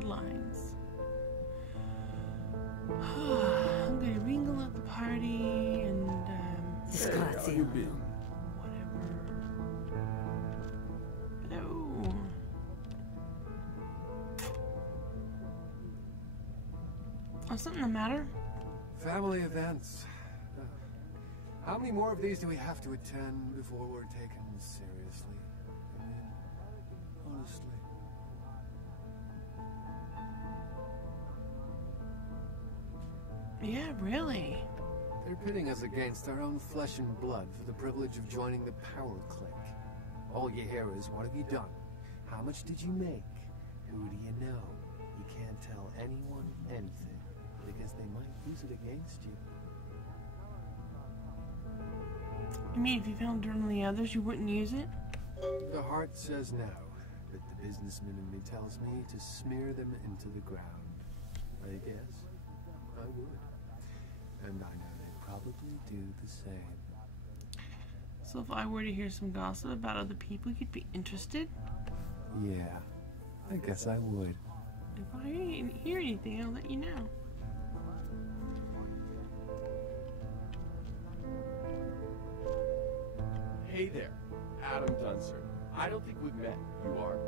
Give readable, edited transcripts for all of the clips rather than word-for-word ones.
Bloodlines. I'm gonna mingle at the party and Hey, how you been? whatever. Hello. Oh, something the matter? Family events. How many more of these do we have to attend before we're taken seriously? I mean, honestly. Yeah, really. They're pitting us against our own flesh and blood for the privilege of joining the power clique. All you hear is, what have you done? How much did you make? Who do you know? You can't tell anyone anything, because they might use it against you. You mean if you found dirt on the others, you wouldn't use it? The heart says no, but the businessman in me tells me to smear them into the ground. I guess I would. And I know they'd probably do the same. So if I were to hear some gossip about other people, you'd be interested? Yeah, I guess I would. If I hear anything, I'll let you know. Hey there, Adam Dunster. I don't think we've met. You are?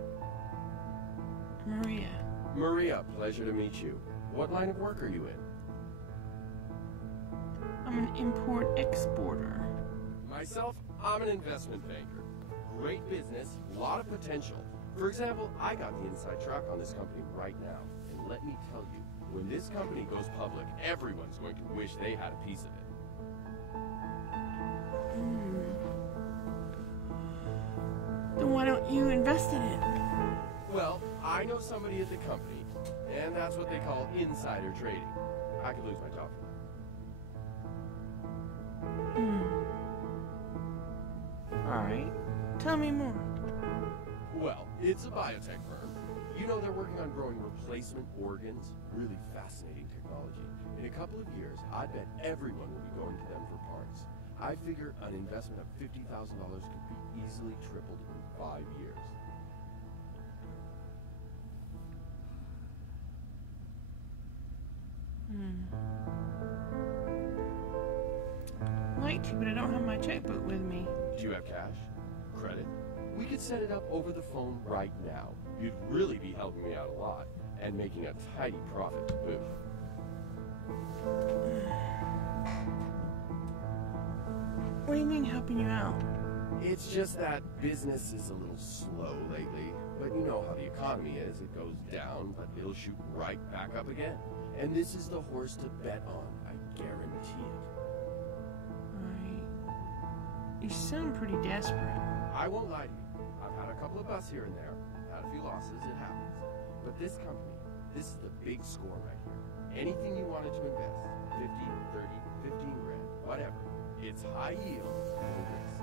Maria. Maria, pleasure to meet you. What line of work are you in? I'm an import-exporter. Myself, I'm an investment banker. Great business, a lot of potential. For example, I got the inside track on this company right now. And let me tell you, when this company goes public, everyone's going to wish they had a piece of it. Then why don't you invest in it? Well, I know somebody at the company, and that's what they call insider trading. I could lose my job for that. Alright. Tell me more. Well, it's a biotech firm. You know they're working on growing replacement organs. Really fascinating technology. In a couple of years, I bet everyone will be going to them for parts. I figure an investment of $50,000 could be easily tripled in 5 years. I'd like to, but I don't have my checkbook with me. Do you have cash? Credit? We could set it up over the phone right now. You'd really be helping me out a lot, and making a tidy profit to boot. What do you mean helping you out? It's just that business is a little slow lately. But you know how the economy is. It goes down, but it'll shoot right back up again. And this is the horse to bet on. I guarantee it. You sound pretty desperate. I won't lie to you. I've had a couple of busts here and there. Had a few losses. It happens. But this company, this is the big score right here. Anything you wanted to invest, 50, 30, 15 grand, whatever. It's high yield, no risk.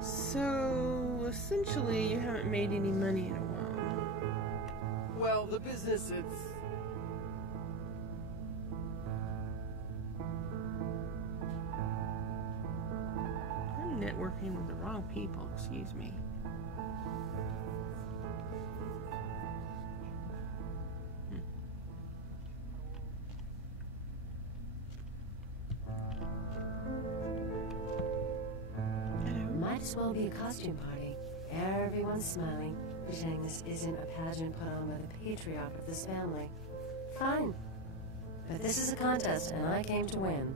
So, essentially, you haven't made any money in a while. Well, the business, it's... I'm networking with the wrong people, excuse me. Might as well be a costume party. Everyone's smiling, pretending this isn't a pageant put on by the patriarch of this family. Fine. But this is a contest, and I came to win.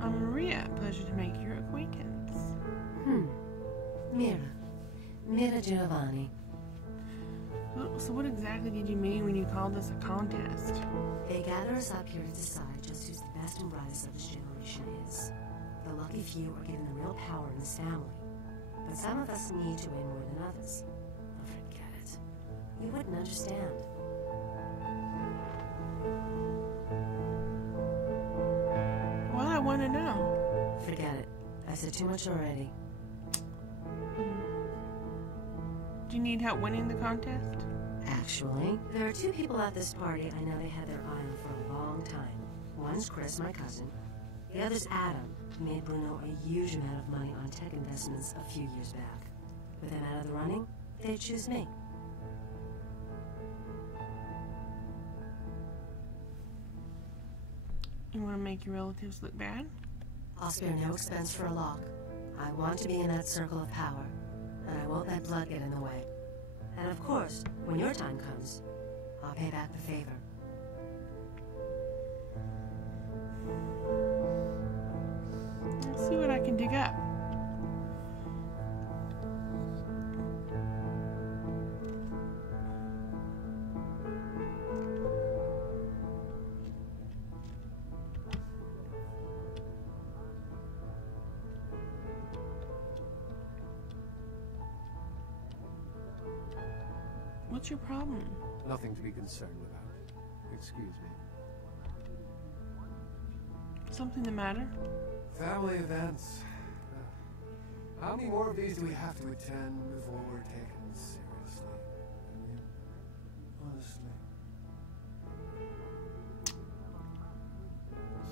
I'm Maria. Pleasure to make your acquaintance. Mira Giovanni. So what exactly did you mean when you called this a contest? They gather us up here to decide just who's the best and brightest of this generation is. The lucky few are given the real power in this family. But some of us need to win more than others. Oh, forget it. You wouldn't understand. Well, I want to know. Forget it. I said too much already. Do you need help winning the contest? Actually, there are two people at this party I know they had their eye on for a long time. One's Chris, my cousin. The other's Adam, who made Bruno a huge amount of money on tech investments a few years back. With him out of the running, they'd choose me. You want to make your relatives look bad? I'll spare no expense for a lock. I want to be in that circle of power, and I won't let blood get in the way. And of course, when your time comes, I'll pay back the favor. Let's see what I can dig up. What's your problem? Nothing to be concerned about. Excuse me. Something the matter? Family events. How many more of these do we have to attend before we're taken seriously? I mean, honestly.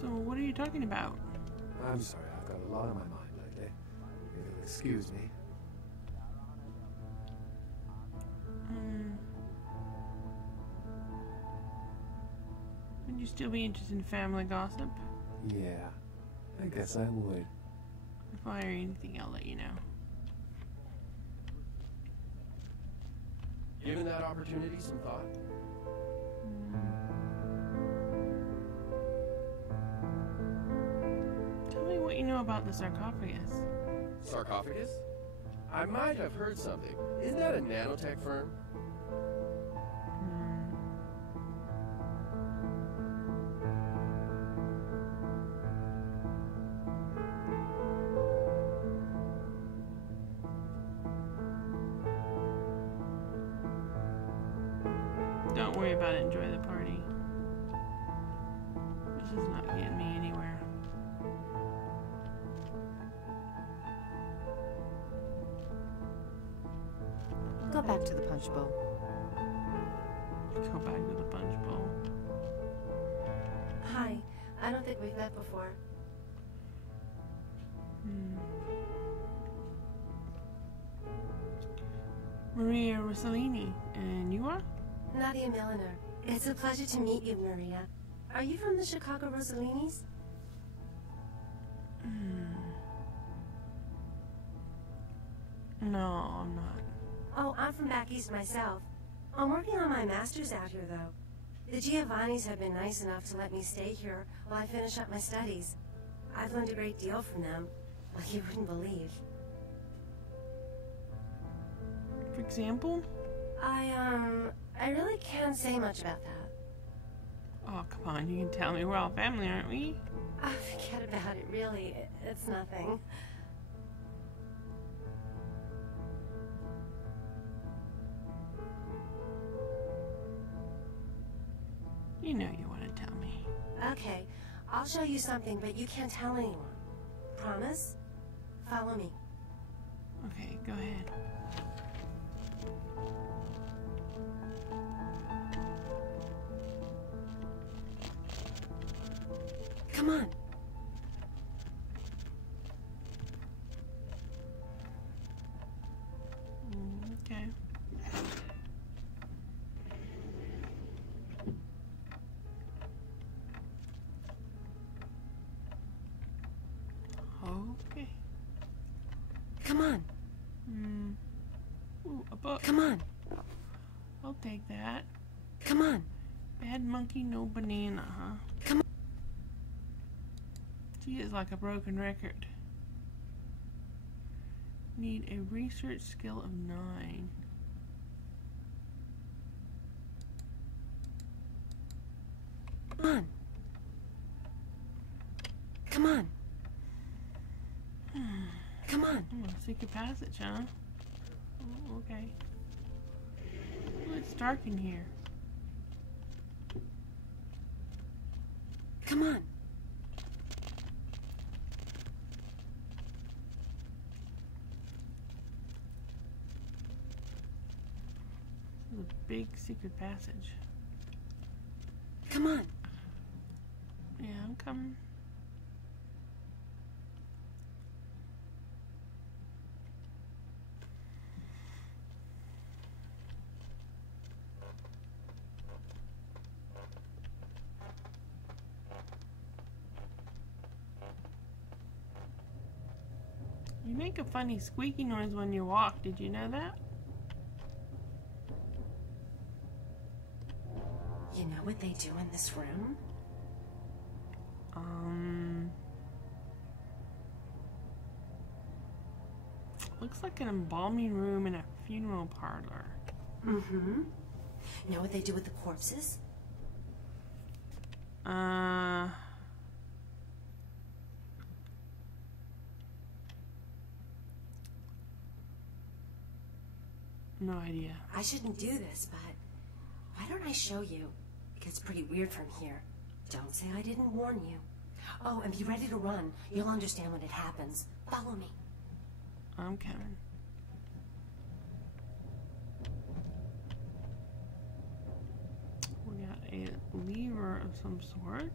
So what are you talking about? I'm sorry, I've got a lot on my mind lately. If you'll excuse me. Would you still be interested in family gossip? Yeah, I guess I would. If I hear anything, I'll let you know. Given that opportunity some thought? Tell me what you know about the sarcophagus. Sarcophagus? I might have heard something. Isn't that a nanotech firm? Don't worry about it, enjoy the party. This is not getting me anywhere. Go back to the punch bowl. Go back to the punch bowl. Hi, I don't think we've met before. Maria Rossellini, and you are? Nadia Milliner. It's a pleasure to meet you, Maria. Are you from the Chicago Rossellini's? No, I'm not. Oh, I'm from back east myself. I'm working on my master's out here, though. The Giovannis have been nice enough to let me stay here while I finish up my studies. I've learned a great deal from them, like you wouldn't believe. For example? I really can't say much about that. Oh, come on, you can tell me. We're all family, aren't we? Oh, forget about it, really. It's nothing. You know you want to tell me. Okay, I'll show you something, but you can't tell anyone. Promise? Follow me. Okay, go ahead. Come on. Okay. Okay. Come on. Ooh, a book. Come on. I'll take that. Come on. Bad monkey, no banana, huh? Come on. She is like a broken record. Need a research skill of 9. Come on. Come on. Come on. Secret passage, huh? Oh, okay. Ooh, it's dark in here. Come on. This is a big secret passage. Come on. Yeah, I'm coming. You make a funny squeaky noise when you walk. Did you know that? You know what they do in this room? Looks like an embalming room in a funeral parlor. Mm-hmm. You know what they do with the corpses? No idea. I shouldn't do this, but why don't I show you? It gets pretty weird from here. Don't say I didn't warn you. Oh, and be ready to run. You'll understand when it happens. Follow me. I'm coming. We got a lever of some sort.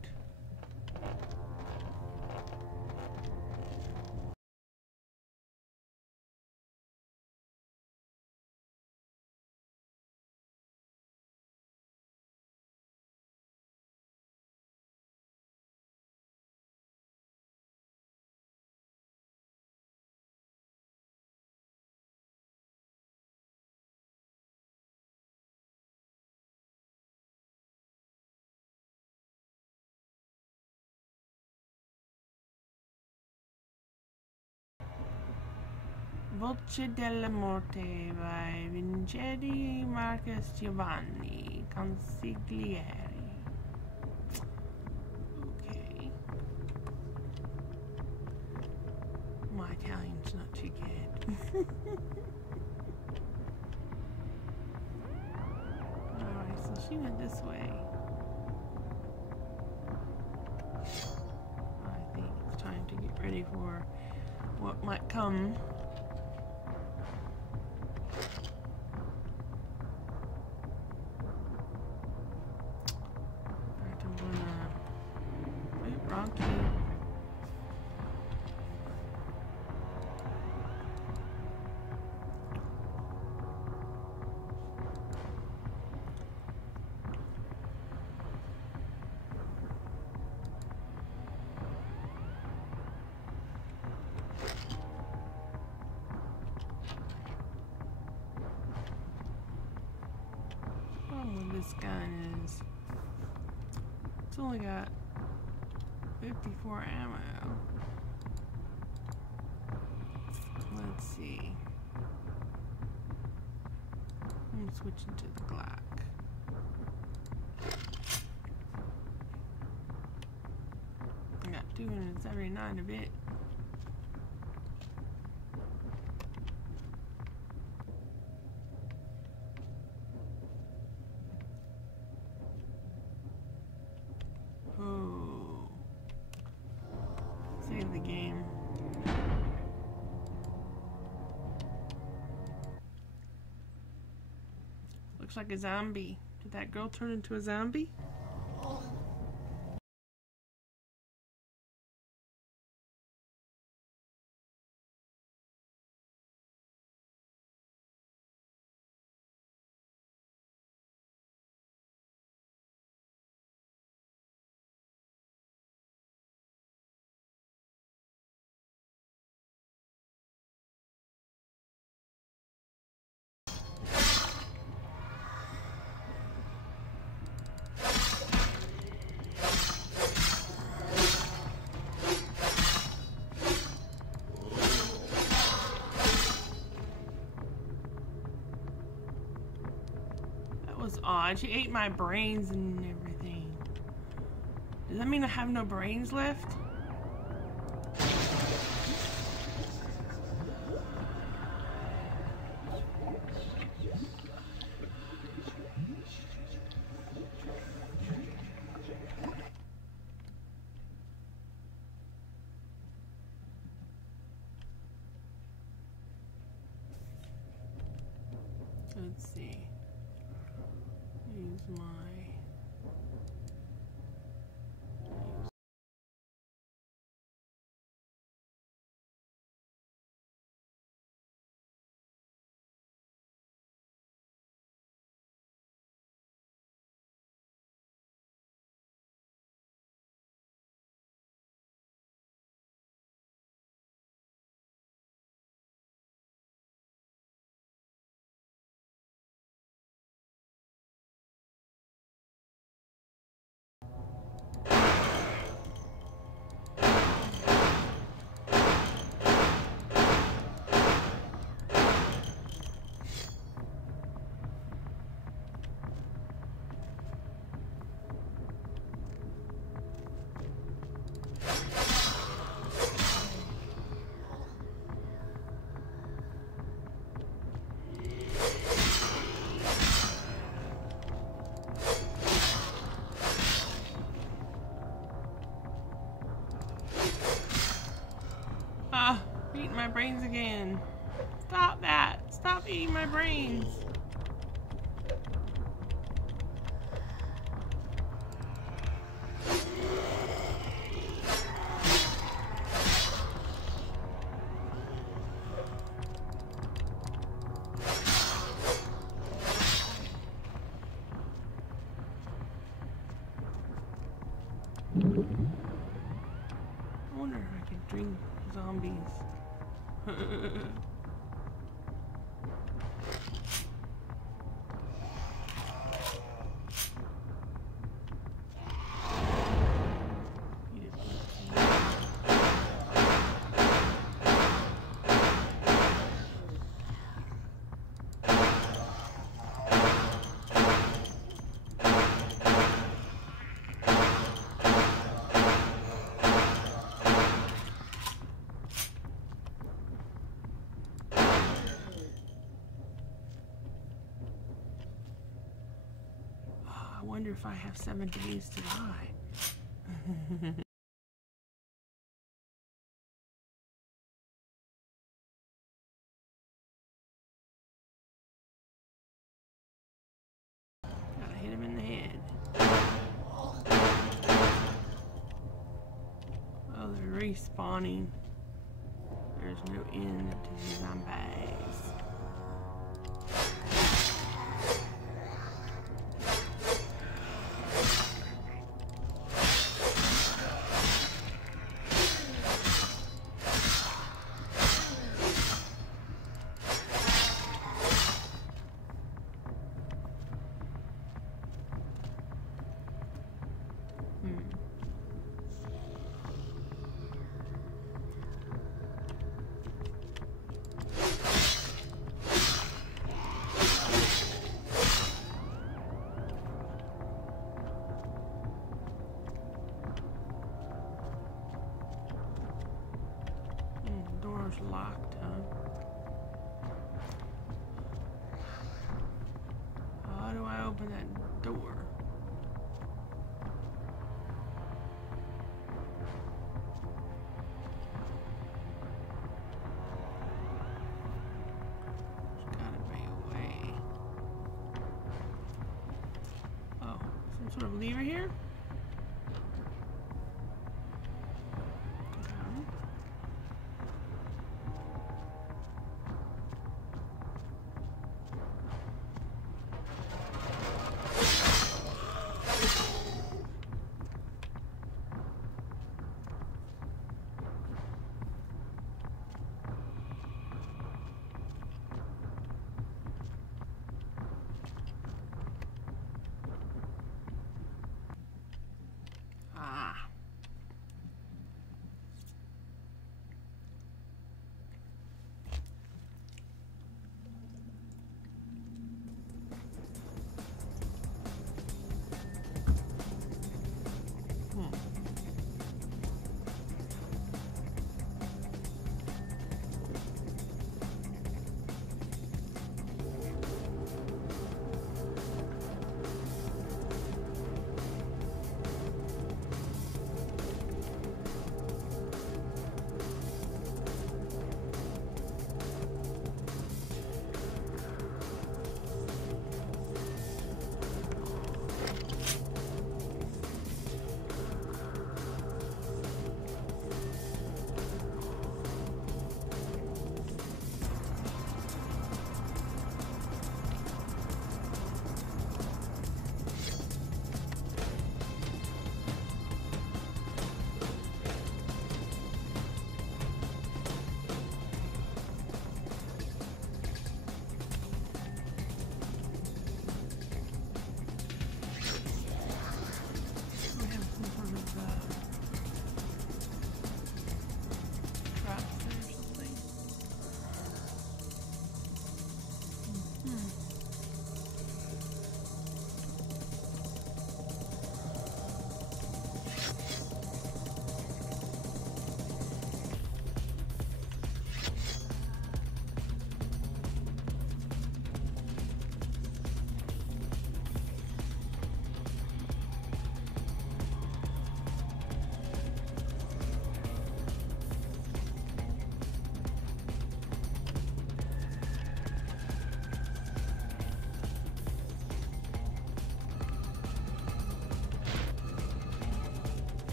Voce della Morte by Vincenti Marcus Giovanni Consiglieri. Okay. My Italian's not too good. Alright, so she went this way. I think it's time to get ready for what might come. This gun is, it's only got 54 ammo. Let's see. I'm switching to the Glock. I got 279 of it. Oh. Save the game. Looks like a zombie. Did that girl turn into a zombie? Was odd. She ate my brains and everything. Does that mean I have no brains left? Let's see. Use my eating my brains again. Stop that. Stop eating my brains. I wonder if I could drink zombies. I wonder if I have 7 days to die. Gotta hit him in the head. Oh, they're respawning. There's no end to the zombies. Door's locked, huh? How do I open that door? There's gotta be a way. Oh, some sort of lever here?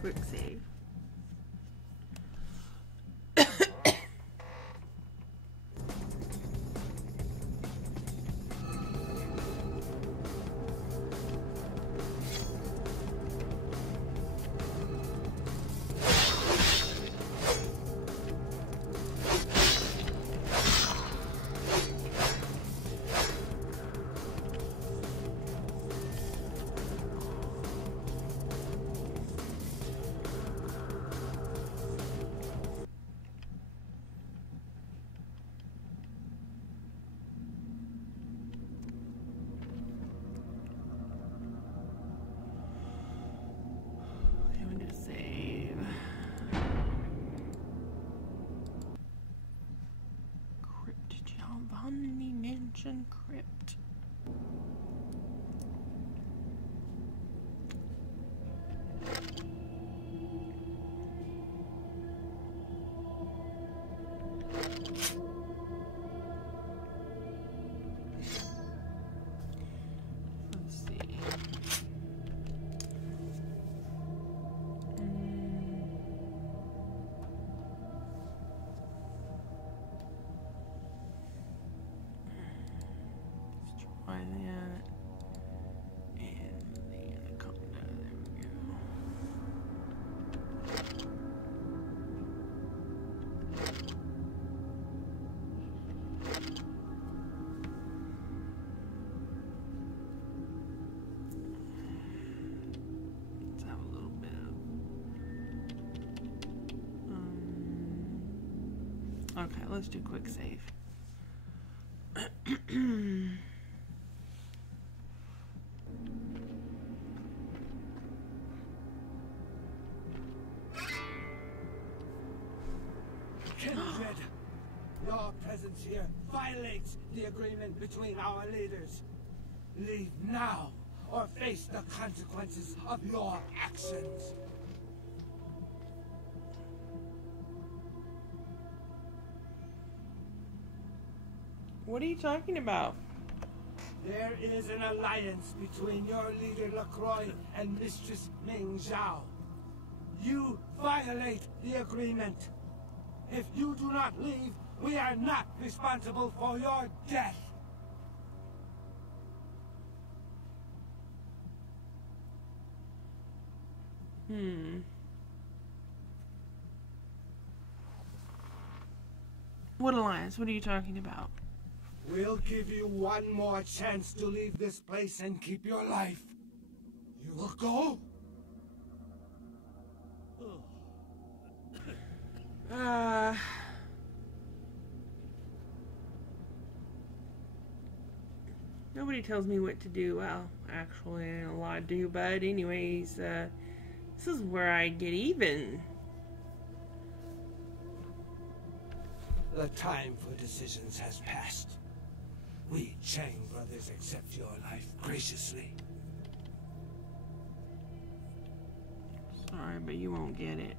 quick save. Mansion Crypt. Let's see. Okay, let's do quick save. Kindred, your presence here violates the agreement between our leaders. Leave now, or face the consequences of your actions. What are you talking about? There is an alliance between your leader LaCroix and Mistress Ming Zhao. You violate the agreement. If you do not leave, we are not responsible for your death. What alliance? What are you talking about? We'll give you one more chance to leave this place and keep your life. You will go? Nobody tells me what to do. Well, actually, a lot do, but anyways, this is where I get even. The time for decisions has passed. We Chang brothers accept your life graciously. Sorry, but you won't get it.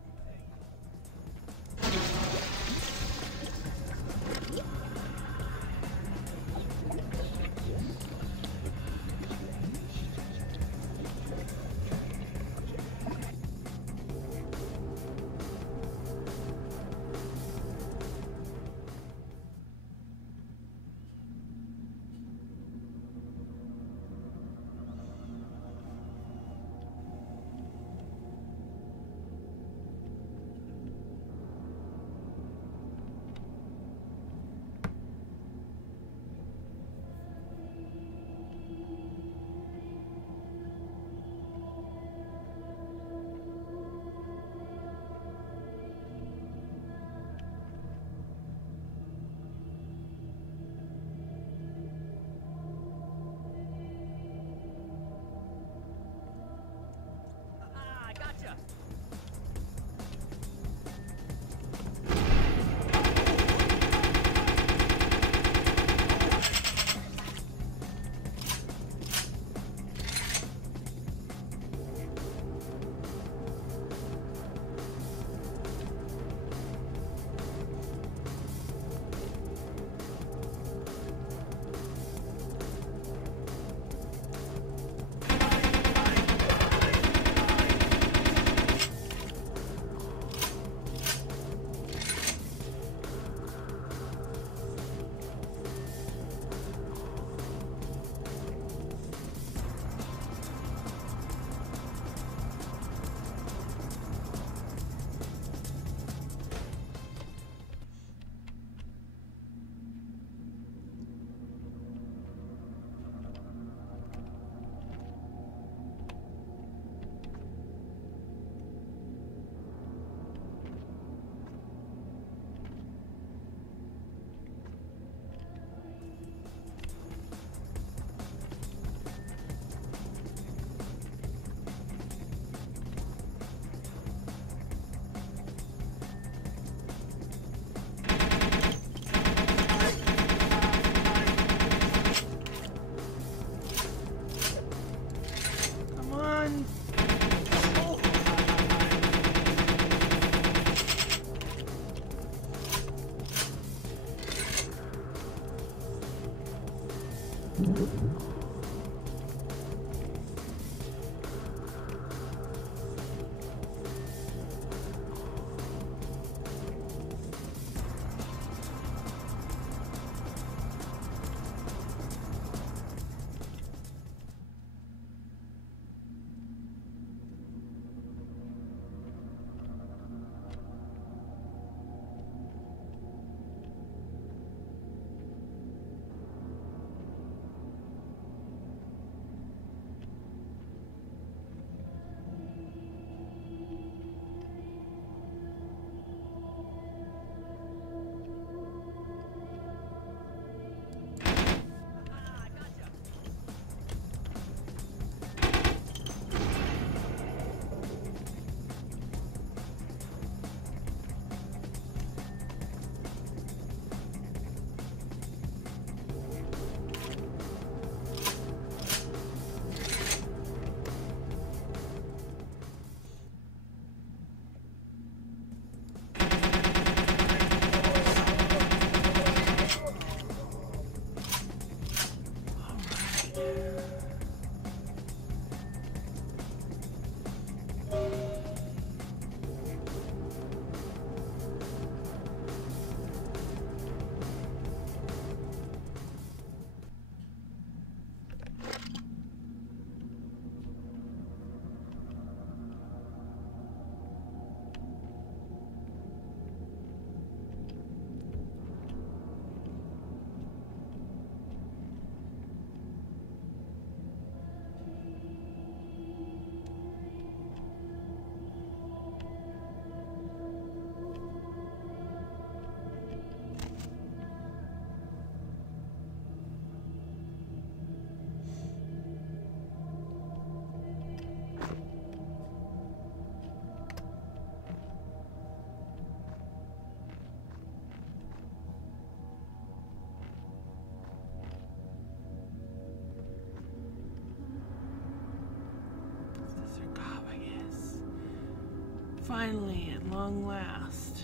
Finally, at long last.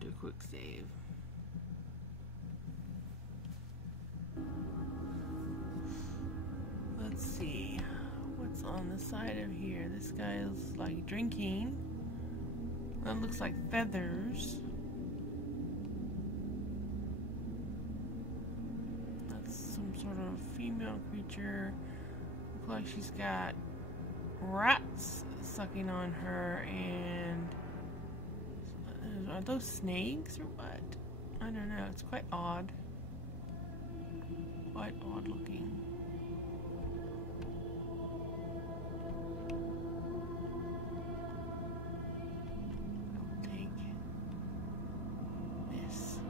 Do a quick save. Let's see. What's on the side of here? This guy is like drinking. That looks like feathers. That's some sort of female creature. Looks like she's got rats sucking on her, and are those snakes or what? I don't know. It's quite odd. Quite odd looking. I'll take this.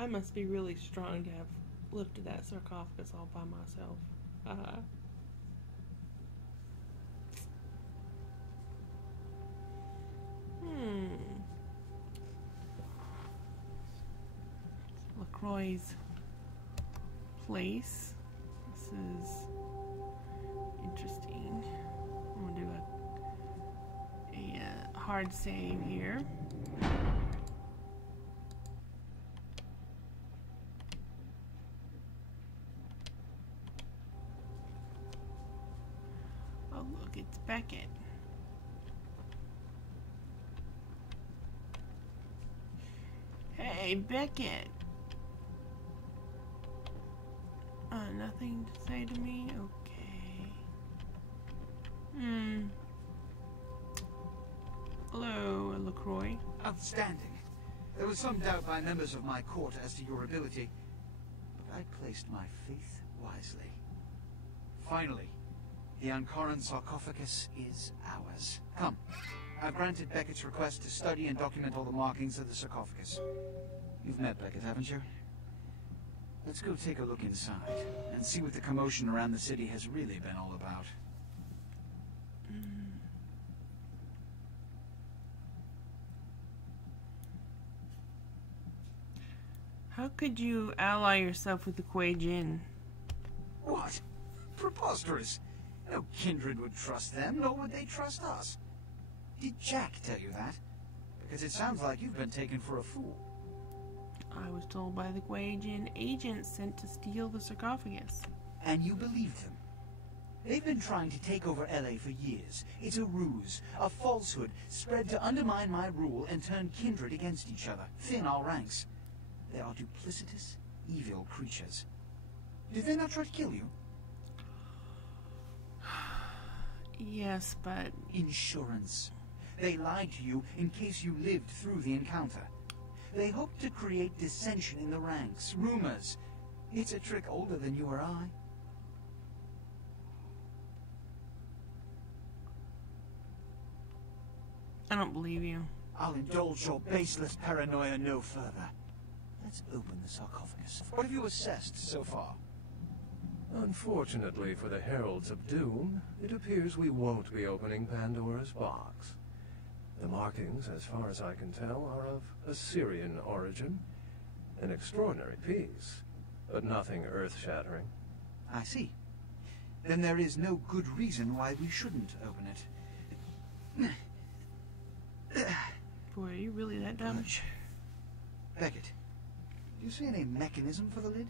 I must be really strong to have lifted that sarcophagus all by myself. LaCroix's place. This is interesting. I'm gonna do a hard save here. Oh look, it's Beckett. Hey, Beckett. Nothing to say to me? Okay. Hello, LaCroix. Outstanding. There was some doubt by members of my court as to your ability, but I placed my faith wisely. Finally, the Anchoran sarcophagus is ours. Come. I've granted Beckett's request to study and document all the markings of the sarcophagus. You've met Beckett, haven't you? Let's go take a look inside and see what the commotion around the city has really been all about. How could you ally yourself with the Kuei Jin? What? Preposterous. No kindred would trust them, nor would they trust us. Did Jack tell you that? Because it sounds like you've been taken for a fool. I was told by the Kuei Jin agents sent to steal the sarcophagus. And you believed them? They've been trying to take over LA for years. It's a ruse, a falsehood, spread to undermine my rule and turn kindred against each other, thin our ranks. They are duplicitous, evil creatures. Did they not try to kill you? Yes, but... Insurance. They lied to you in case you lived through the encounter. They hoped to create dissension in the ranks, rumors. It's a trick older than you or I. I don't believe you. I'll indulge your baseless paranoia no further. Let's open the sarcophagus. What have you assessed so far? Unfortunately for the Heralds of Doom, it appears we won't be opening Pandora's box. The markings, as far as I can tell, are of Assyrian origin. An extraordinary piece, but nothing earth-shattering. I see. Then there is no good reason why we shouldn't open it. Boy, are you really that dumb? Beckett, do you see any mechanism for the lid?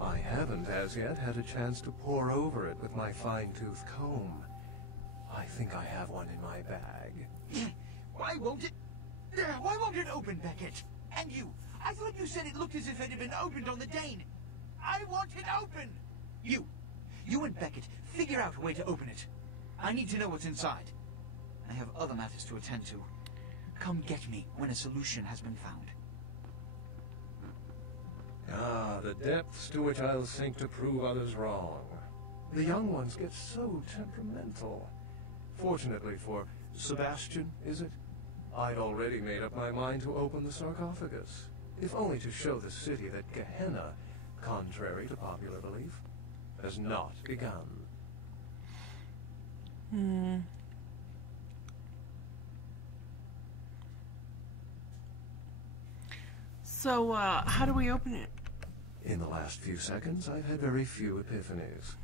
I haven't as yet had a chance to pore over it with my fine-tooth comb. I think I have one in my bag. Why won't it open, Beckett? And you, I thought you said it looked as if it had been opened on the Dane. I want it open! You and Beckett, figure out a way to open it. I need to know what's inside. I have other matters to attend to. Come get me when a solution has been found. Ah, the depths to which I'll sink to prove others wrong. The young ones get so temperamental. Fortunately for Sebastian, is it? I'd already made up my mind to open the sarcophagus, if only to show the city that Gehenna, contrary to popular belief, has not begun. So, how do we open it? In the last few seconds, I've had very few epiphanies.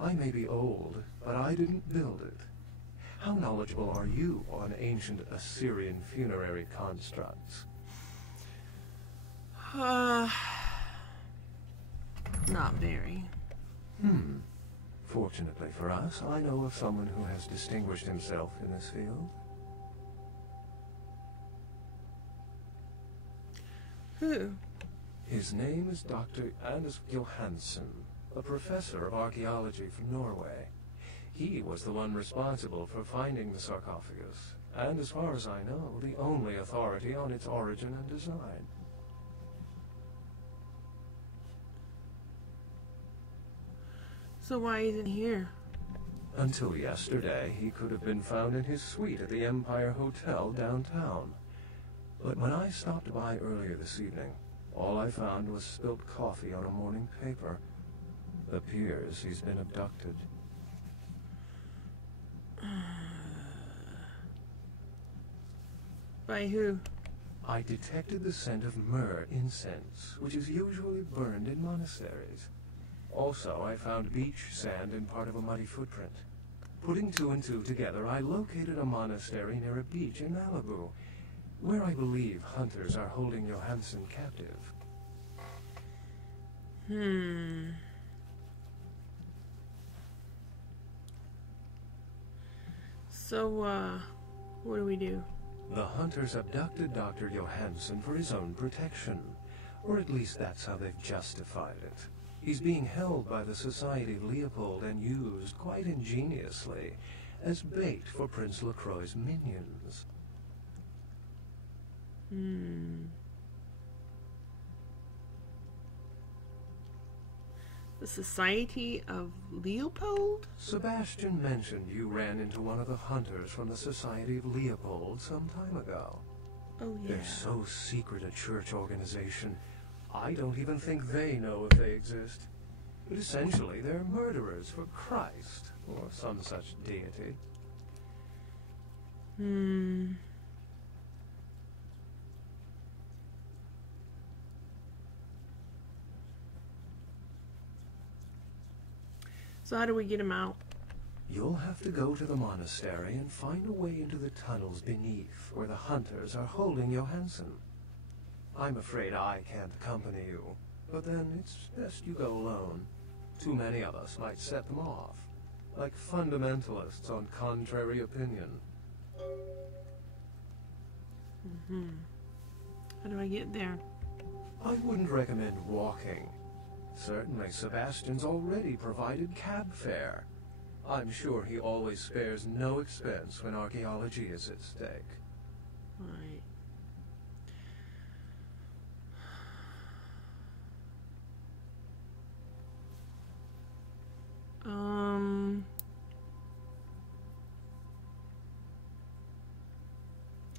I may be old, but I didn't build it. How knowledgeable are you on ancient Assyrian funerary constructs? Not very. Fortunately for us, I know of someone who has distinguished himself in this field. Who? His name is Dr. Anders Johansen, a professor of archaeology from Norway. He was the one responsible for finding the sarcophagus, and as far as I know, the only authority on its origin and design. So why isn't he here? Until yesterday, he could have been found in his suite at the Empire Hotel downtown. But when I stopped by earlier this evening, all I found was spilt coffee on a morning paper. Appears he's been abducted. By who? I detected the scent of myrrh incense, which is usually burned in monasteries. Also, I found beach sand in part of a muddy footprint. Putting two and two together, I located a monastery near a beach in Malibu, where I believe hunters are holding Johansen captive. So, what do we do? The hunters abducted Dr. Johansen for his own protection, or at least that's how they've justified it. He's being held by the Society of Leopold and used, quite ingeniously, as bait for Prince LaCroix's minions. The Society of Leopold? Sebastian mentioned you ran into one of the hunters from the Society of Leopold some time ago. Oh, yeah. They're so secret a church organization, I don't even think they know if they exist. But essentially, they're murderers for Christ, or some such deity. So how do we get him out? You'll have to go to the monastery and find a way into the tunnels beneath where the hunters are holding Johansson. I'm afraid I can't accompany you, but then it's best you go alone. Too many of us might set them off, like fundamentalists on contrary opinion. How do I get there? I wouldn't recommend walking. Certainly Sebastian's already provided cab fare. I'm sure he always spares no expense when archaeology is at stake. Right.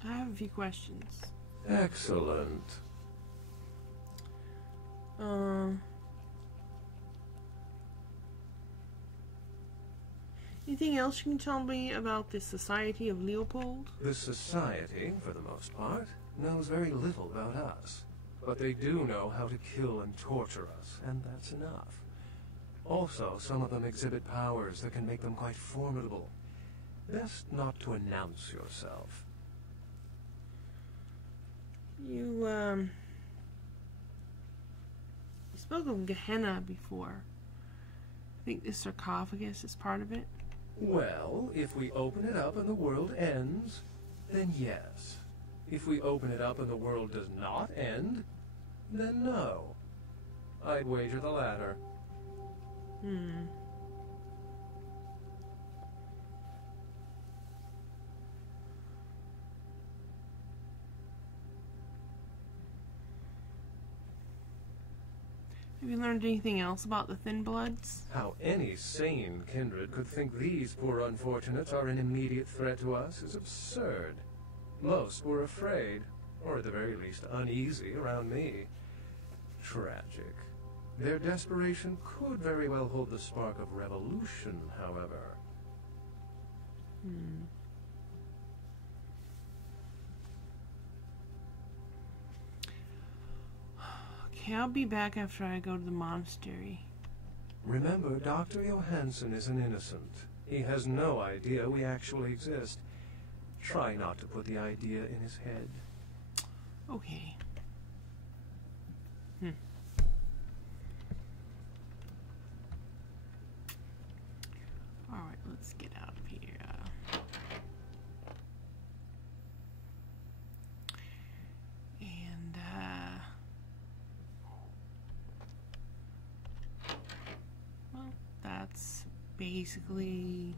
I have a few questions. Excellent. Anything else you can tell me about the Society of Leopold? The Society, for the most part, knows very little about us. But they do know how to kill and torture us, and that's enough. Also, some of them exhibit powers that can make them quite formidable. Best not to announce yourself. You spoke of Gehenna before. I think the sarcophagus is part of it. Well, if we open it up and the world ends, then yes. If we open it up and the world does not end, then no. I'd wager the latter. Have you learned anything else about the Thin Bloods? How any sane kindred could think these poor unfortunates are an immediate threat to us is absurd. Most were afraid, or at the very least uneasy, around me. Tragic. Their desperation could very well hold the spark of revolution, however. Okay, I'll be back after I go to the monastery. Remember, Dr. Johansson is an innocent. He has no idea we actually exist. Try not to put the idea in his head. Okay. Alright, let's get out of here. Well, that's basically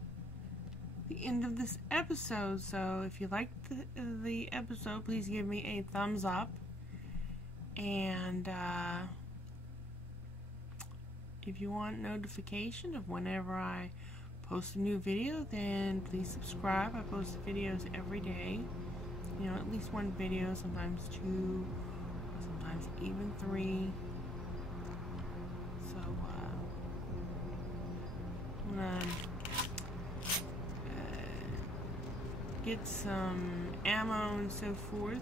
the end of this episode. So if you liked the episode, please give me a thumbs up. And if you want notification of whenever I post a new video, then please subscribe. I post videos every day. You know, at least one video, sometimes two, sometimes even three. So I'm gonna get some ammo and so forth.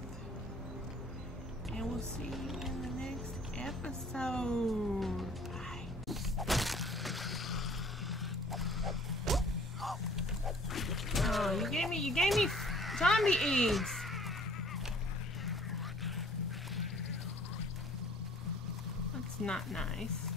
And we'll see you in the next episode. Bye. Oh, you gave me zombie eggs. That's not nice.